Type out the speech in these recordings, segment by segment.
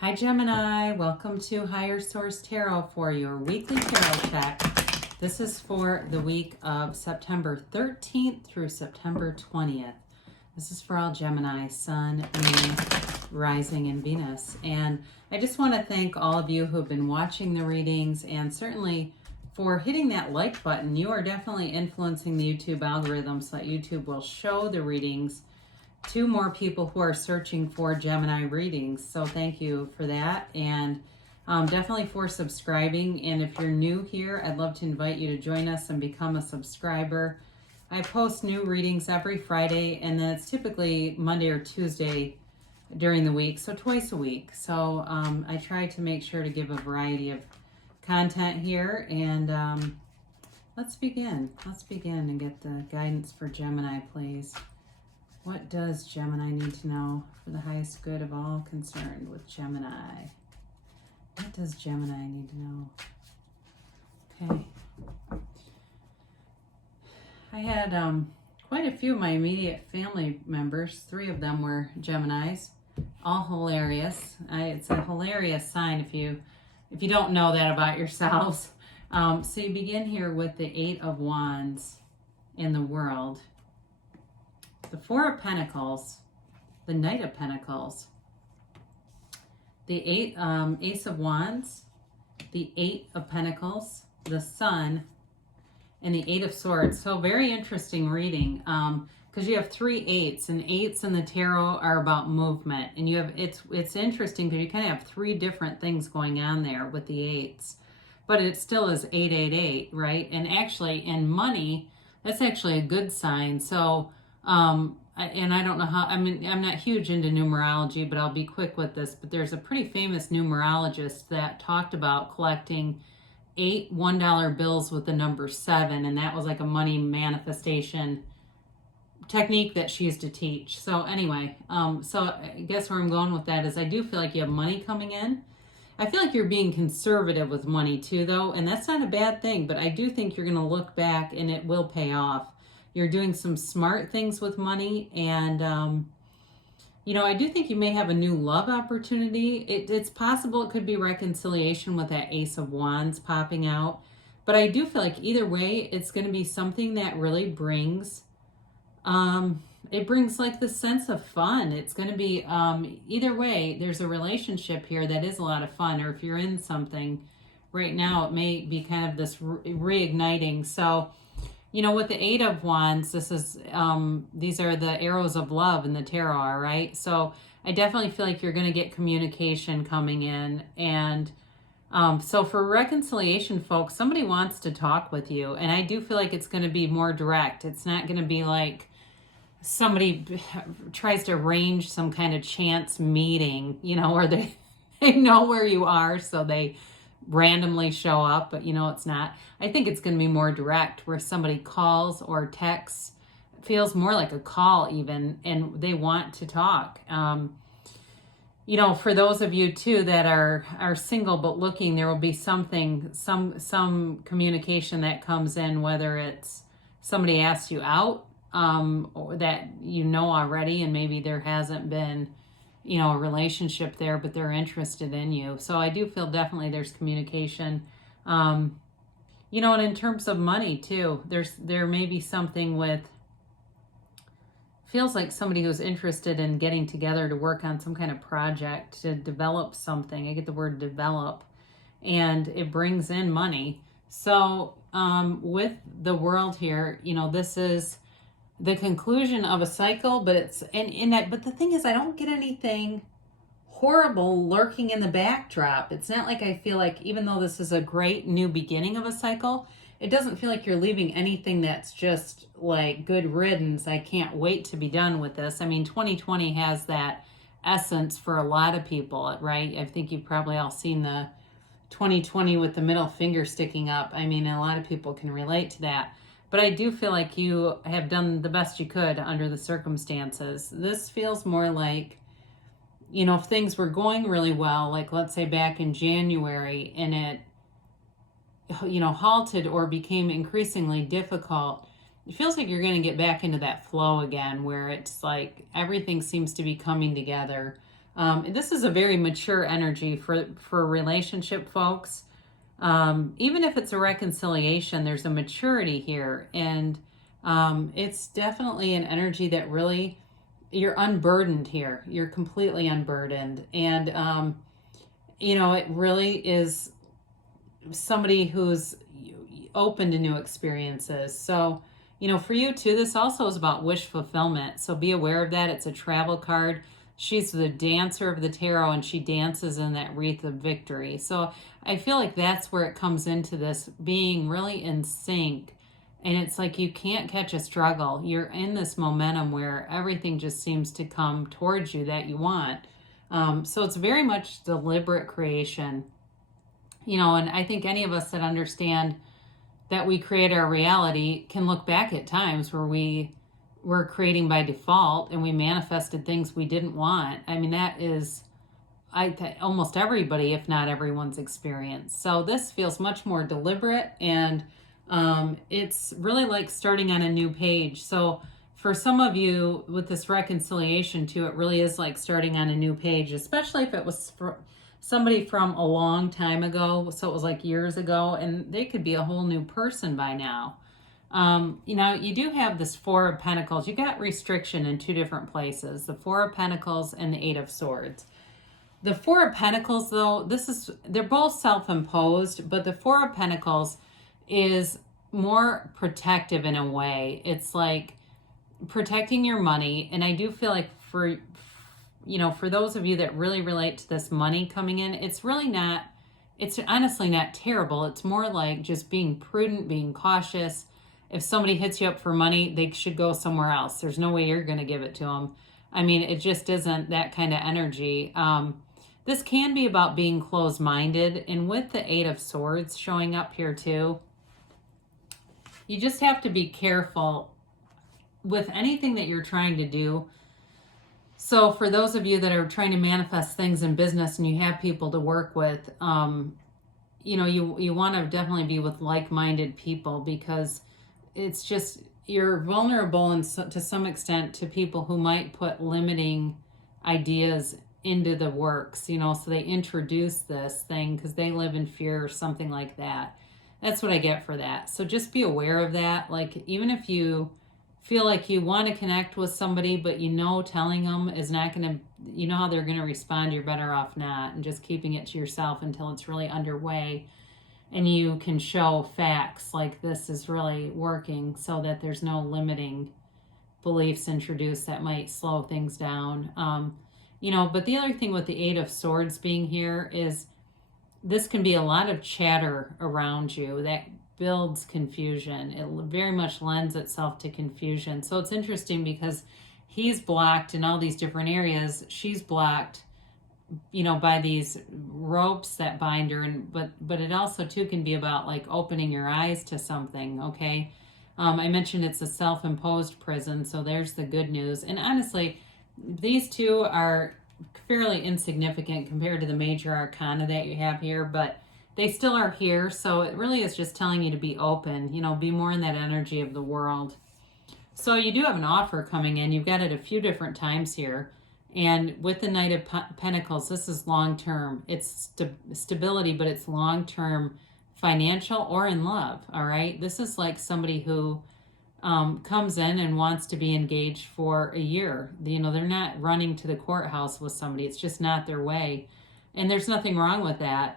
Hi Gemini, welcome to Higher Source Tarot for your weekly tarot check. This is for the week of September 13th through September 20th. This is for all Gemini, Sun, Moon, Rising, and Venus. And I just want to thank all of you who have been watching the readings and certainly for hitting that like button. You are definitely influencing the YouTube algorithm so that YouTube will show the readings to more people who are searching for Gemini readings. So thank you for that, and definitely for subscribing. And if you're new here, I'd love to invite you to join us and become a subscriber. I post new readings every Friday, and then it's typically Monday or Tuesday during the week, so twice a week. So I try to make sure to give a variety of content here, and let's begin and get the guidance for Gemini, please. What does Gemini need to know for the highest good of all concerned with Gemini? What does Gemini need to know? Okay. I had quite a few of my immediate family members. 3 of them were Geminis. All hilarious. It's a hilarious sign if you don't know that about yourselves. So you begin here with the 8 of Wands in the world. The 4 of Pentacles, the Knight of Pentacles, the Ace of Wands, the 8 of Pentacles, the Sun, and the 8 of Swords. So very interesting reading because you have 3 8s, and 8s in the tarot are about movement. And you have it's interesting because you kind of have 3 different things going on there with the 8s, but it still is 888, right? And actually in money, that's actually a good sign. So and I don't know how, I'm not huge into numerology, but I'll be quick with this. But there's a pretty famous numerologist that talked about collecting 8 $1 bills with the number 7. And that was like a money manifestation technique that she used to teach. So anyway, so I guess where I'm going with that is I do feel like you have money coming in. I feel like you're being conservative with money too, though. And that's not a bad thing, but I do think you're going to look back and it will pay off. You're doing some smart things with money, and I do think you may have a new love opportunity. It's possible it could be reconciliation with that Ace of Wands popping out, but I do feel like either way, it's going to be something that really brings, it brings like the sense of fun. It's going to be, either way, there's a relationship here that is a lot of fun, or if you're in something right now, it may be kind of this reigniting. So, with the 8 of Wands, this is, these are the arrows of love in the tarot, right? So I definitely feel like you're going to get communication coming in. And so for reconciliation, folks, somebody wants to talk with you. And I do feel like it's going to be more direct. It's not going to be like somebody tries to arrange some kind of chance meeting, or they know where you are, so they randomly show up, but it's not. I think it's going to be more direct, where somebody calls or texts, feels more like a call even, and they want to talk. For those of you too that are single but looking, there will be something, some communication that comes in, whether it's somebody asks you out, or that already, and maybe there hasn't been a relationship there, but they're interested in you. So I do feel definitely there's communication. And in terms of money too, there may be something with, feels like somebody who's interested in getting together to work on some kind of project, to develop something. I get the word develop, and it brings in money. So with the world here, this is the conclusion of a cycle, but it's but the thing is, I don't get anything horrible lurking in the backdrop. It's not like I feel like, even though this is a great new beginning of a cycle, it doesn't feel like you're leaving anything that's just like good riddance. I can't wait to be done with this. I mean, 2020 has that essence for a lot of people, right? I think you've probably all seen the 2020 with the middle finger sticking up. I mean, a lot of people can relate to that. But I do feel like you have done the best you could under the circumstances. This feels more like, if things were going really well, like let's say back in January, and it, halted or became increasingly difficult, it feels like you're going to get back into that flow again, where it's like everything seems to be coming together. This is a very mature energy for relationship folks. Even if it's a reconciliation, there's a maturity here. And it's definitely an energy that really, you're unburdened here. You're completely unburdened. And, it really is somebody who's open to new experiences. So, for you too, this also is about wish fulfillment. So be aware of that. It's a travel card. She's the dancer of the tarot, and she dances in that wreath of victory. So I feel like that's where it comes into this being really in sync. And it's like you can't catch a struggle. You're in this momentum where everything just seems to come towards you that you want. So it's very much deliberate creation. And I think any of us that understand that we create our reality can look back at times where we were creating by default and we manifested things we didn't want. I mean, that is almost everybody, if not everyone's experience. So this feels much more deliberate, and it's really like starting on a new page. So for some of you with this reconciliation too, it really is like starting on a new page, especially if it was for somebody from a long time ago. So it was like years ago, and they could be a whole new person by now. You do have this Four of Pentacles. You got restriction in two different places, the Four of Pentacles and the Eight of Swords. The Four of Pentacles, though, they're both self-imposed, but the Four of Pentacles is more protective in a way. It's like protecting your money. And I do feel like for those of you that really relate to this money coming in, it's honestly not terrible. It's more like just being prudent, being cautious. If somebody hits you up for money, they should go somewhere else. There's no way you're going to give it to them. I mean, it just isn't that kind of energy. This can be about being closed-minded. And with the Eight of Swords showing up here too, you just have to be careful with anything that you're trying to do. So for those of you that are trying to manifest things in business and you have people to work with, you want to definitely be with like-minded people, because it's just, you're vulnerable to some extent to people who might put limiting ideas into the works, so they introduce this thing because they live in fear or something like that. That's what I get for that. So just be aware of that. Like, even if you feel like you want to connect with somebody, but telling them is not going to, how they're going to respond, you're better off not, and just keeping it to yourself until it's really underway and you can show facts like this is really working, so that there's no limiting beliefs introduced that might slow things down. But the other thing with the Eight of Swords being here is this can be a lot of chatter around you that builds confusion. It very much lends itself to confusion. So it's interesting because he's blocked in all these different areas. She's blocked, by these ropes that bind her. But it also too can be about like opening your eyes to something. Okay. I mentioned it's a self-imposed prison. So there's the good news. And honestly, these two are fairly insignificant compared to the major arcana that you have here, but they still are here. So it really is just telling you to be open, be more in that energy of the world. So you do have an offer coming in. You've got it a few different times here. And with the Knight of Pentacles, this is long-term. It's stability, but it's long-term financial or in love, all right? This is like somebody who comes in and wants to be engaged for a year. They're not running to the courthouse with somebody. It's just not their way. And there's nothing wrong with that.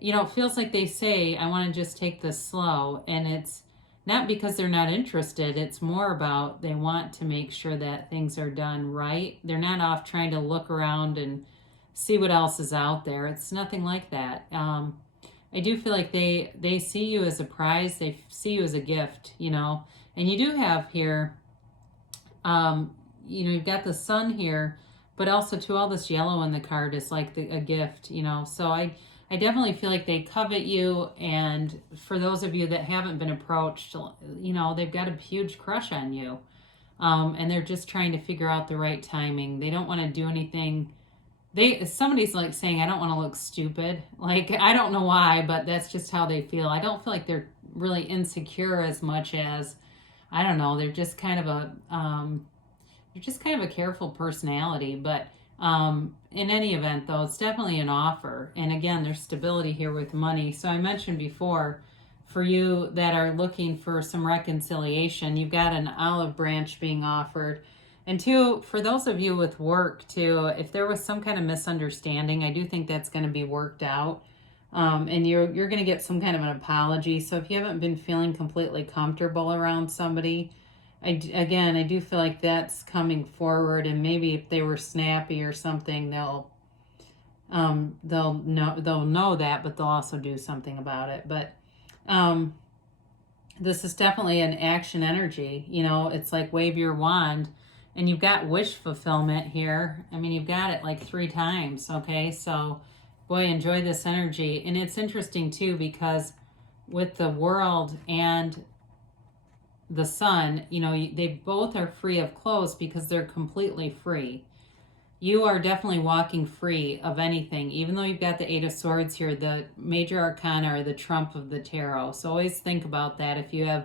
It feels like they say, I want to just take this slow. And it's not because they're not interested. It's more about they want to make sure that things are done right. They're not off trying to look around and see what else is out there. It's nothing like that. I do feel like they see you as a prize. They see you as a gift, and you do have here, you've got the sun here, but also to all this yellow in the card is like a gift, so I definitely feel like they covet you. And for those of you that haven't been approached, they've got a huge crush on you. And they're just trying to figure out the right timing. They don't want to do anything. Somebody's like saying, I don't want to look stupid. Like, I don't know why, but that's just how they feel. I don't feel like they're really insecure as much as, they're just kind of a careful personality, but In any event, though, it's definitely an offer. And again, there's stability here with money. So I mentioned before, for you that are looking for some reconciliation, you've got an olive branch being offered. And two, for those of you with work too, if there was some kind of misunderstanding, I do think that's going to be worked out. And you're going to get some kind of an apology. So if you haven't been feeling completely comfortable around somebody, I do feel like that's coming forward. And maybe if they were snappy or something, they'll know that, but they'll also do something about it. But this is definitely an action energy. You know, it's like wave your wand, and you've got wish fulfillment here. I mean, you've got it like 3 times. Okay, so boy, enjoy this energy. And it's interesting too, because with the world and the sun, you know, they both are free of clothes because they're completely free. You are definitely walking free of anything, even though you've got the 8 of Swords here. The major arcana are the trump of the tarot. So always think about that. If you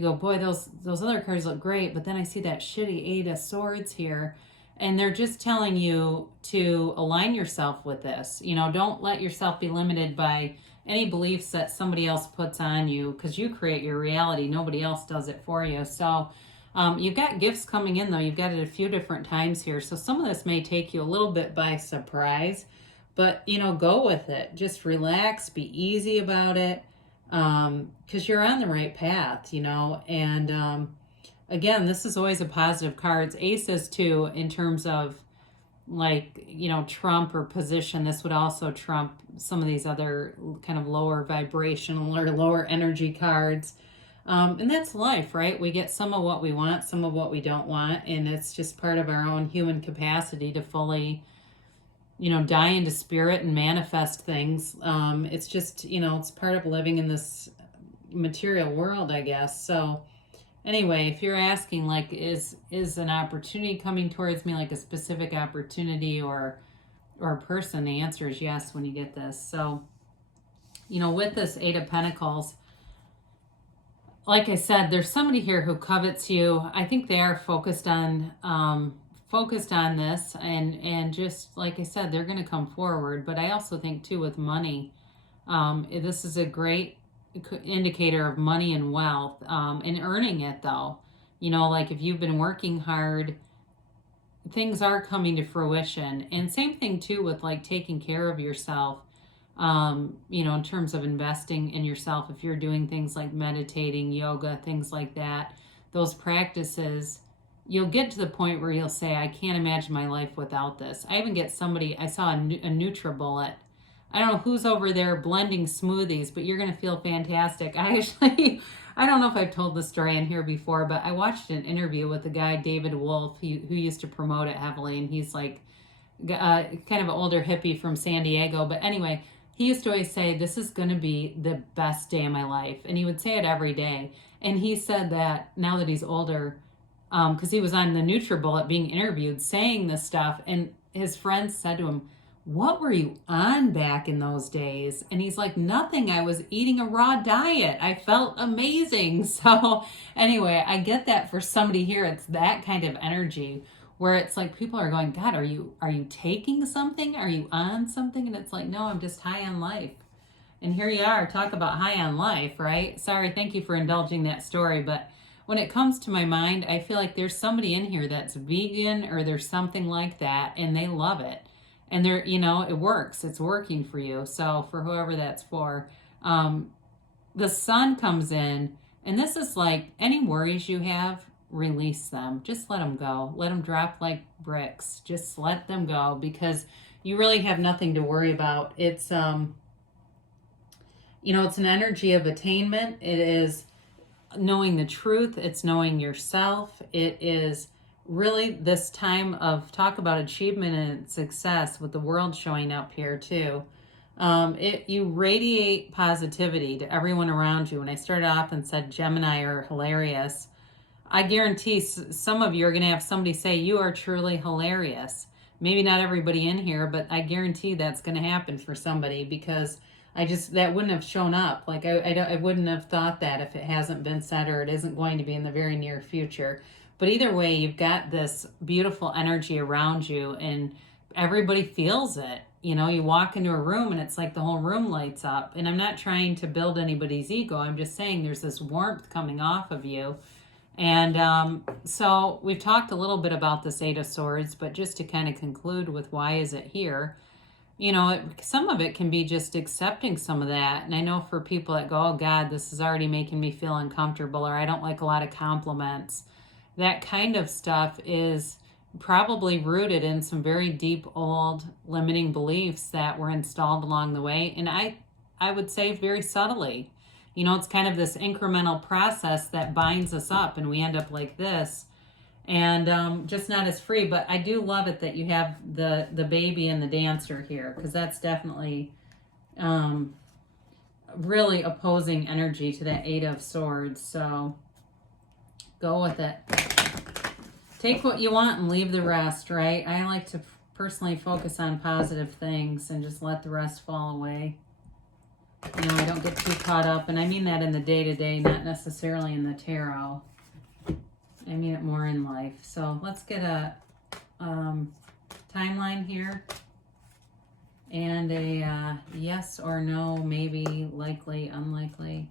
go, boy, those other cards look great, but then I see that shitty 8 of Swords here. And they're just telling you to align yourself with this. You know, don't let yourself be limited by any beliefs that somebody else puts on you, because you create your reality. Nobody else does it for you. So you've got gifts coming in, though. You've got it a few different times here. So some of this may take you a little bit by surprise, but, you know, go with it. Just relax, be easy about it, because you're on the right path, you know. And again, this is always a positive card. It's aces, too, in terms of, like, you know, trump or position. This would also trump some of these other kind of lower vibrational or lower energy cards. And that's life, right? We get some of what we want, some of what we don't want, and it's just part of our own human capacity to fully, you know, die into spirit and manifest things. It's just, you know, it's part of living in this material world, I guess. So anyway, if you're asking, like, is an opportunity coming towards me, like a specific opportunity or a person, the answer is yes when you get this. So, you know, with this 8 of Pentacles, like I said, there's somebody here who covets you. I think they are focused on this, and just like I said, they're going to come forward. But I also think too, with money, this is a great indicator of money and wealth, and earning it, though. You know, like if you've been working hard, things are coming to fruition. And same thing too with like taking care of yourself. You know, in terms of investing in yourself, if you're doing things like meditating, yoga, things like that, those practices, you'll get to the point where you'll say, I can't imagine my life without this. I even get somebody, I saw a NutriBullet. I don't know who's over there blending smoothies, but you're going to feel fantastic. I don't know if I've told the story in here before, but I watched an interview with the guy, David Wolf, who used to promote it heavily. And he's like kind of an older hippie from San Diego. But anyway, he used to always say, this is going to be the best day of my life. And he would say it every day. And he said that now that he's older, because he was on the NutriBullet being interviewed, saying this stuff. And his friends said to him, what were you on back in those days? And he's like, nothing. I was eating a raw diet. I felt amazing. So anyway, I get that for somebody here. It's that kind of energy where it's like people are going, God, are you taking something? Are you on something? And it's like, no, I'm just high on life. And here you are, talk about high on life, right? Sorry, thank you for indulging that story. But when it comes to my mind, I feel like there's somebody in here that's vegan or there's something like that, and they love it. And they're, you know, it works. It's working for you. So for whoever that's for, the sun comes in, and this is like any worries you have, release them. Just let them go. Let them drop like bricks. Just let them go, because you really have nothing to worry about. It's, you know, it's an energy of attainment. It is knowing the truth. It's knowing yourself. It is really this time of talk about achievement and success, with the world showing up here too. You radiate positivity to everyone around you. When I started off and said Gemini are hilarious, I guarantee some of you are going to have somebody say you are truly hilarious. Maybe not everybody in here, but I guarantee that's going to happen for somebody, because that wouldn't have shown up. Like I wouldn't have thought that if it hasn't been said, or it isn't going to be in the very near future. But either way, you've got this beautiful energy around you, and everybody feels it. You know, you walk into a room and it's like the whole room lights up. And I'm not trying to build anybody's ego. I'm just saying there's this warmth coming off of you. And so we've talked a little bit about this Eight of Swords, but just to kind of conclude with why is it here, you know, some of it can be just accepting some of that. And I know for people that go, oh God, this is already making me feel uncomfortable, or I don't like a lot of compliments. That kind of stuff is probably rooted in some very deep, old, limiting beliefs that were installed along the way. And I would say very subtly. You know, it's kind of this incremental process that binds us up, and we end up like this, and just not as free. But I do love it that you have the baby and the dancer here, because that's definitely really opposing energy to that Eight of Swords. So go with it. Take what you want and leave the rest, right? I like to personally focus on positive things and just let the rest fall away. You know, I don't get too caught up, and I mean that in the day-to-day, not necessarily in the tarot. I mean it more in life. So let's get a timeline here, and a yes or no, maybe, likely, unlikely.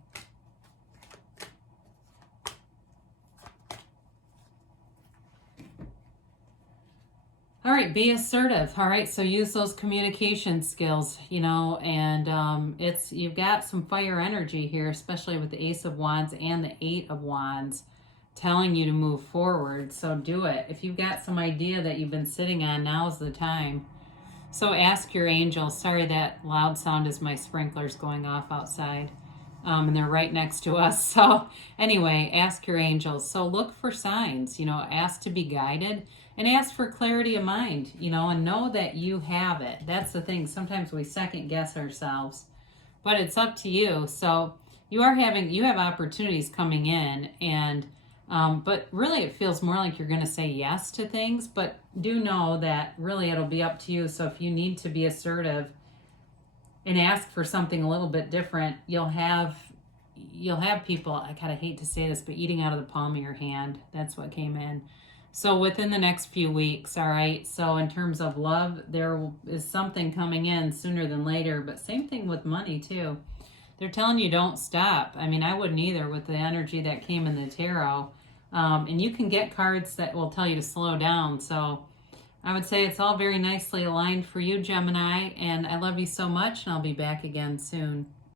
All right, be assertive. All right, so use those communication skills, you know, and you've got some fire energy here, especially with the Ace of Wands and the Eight of Wands telling you to move forward. So do it. If you've got some idea that you've been sitting on, now's the time. So ask your angels. Sorry, that loud sound is my sprinklers going off outside. And they're right next to us. So anyway, ask your angels. So look for signs, you know, ask to be guided, and ask for clarity of mind, you know, and know that you have it. That's the thing. Sometimes we second guess ourselves, but it's up to you. So you have opportunities coming in, and but really it feels more like you're going to say yes to things, but do know that really it'll be up to you. So if you need to be assertive and ask for something a little bit different, you'll have people, I kind of hate to say this, but eating out of the palm of your hand. That's what came in. So within the next few weeks, all right? So in terms of love, there is something coming in sooner than later, but same thing with money too. They're telling you don't stop. I mean, I wouldn't either with the energy that came in the tarot. And you can get cards that will tell you to slow down. So I would say it's all very nicely aligned for you, Gemini, and I love you so much, and I'll be back again soon.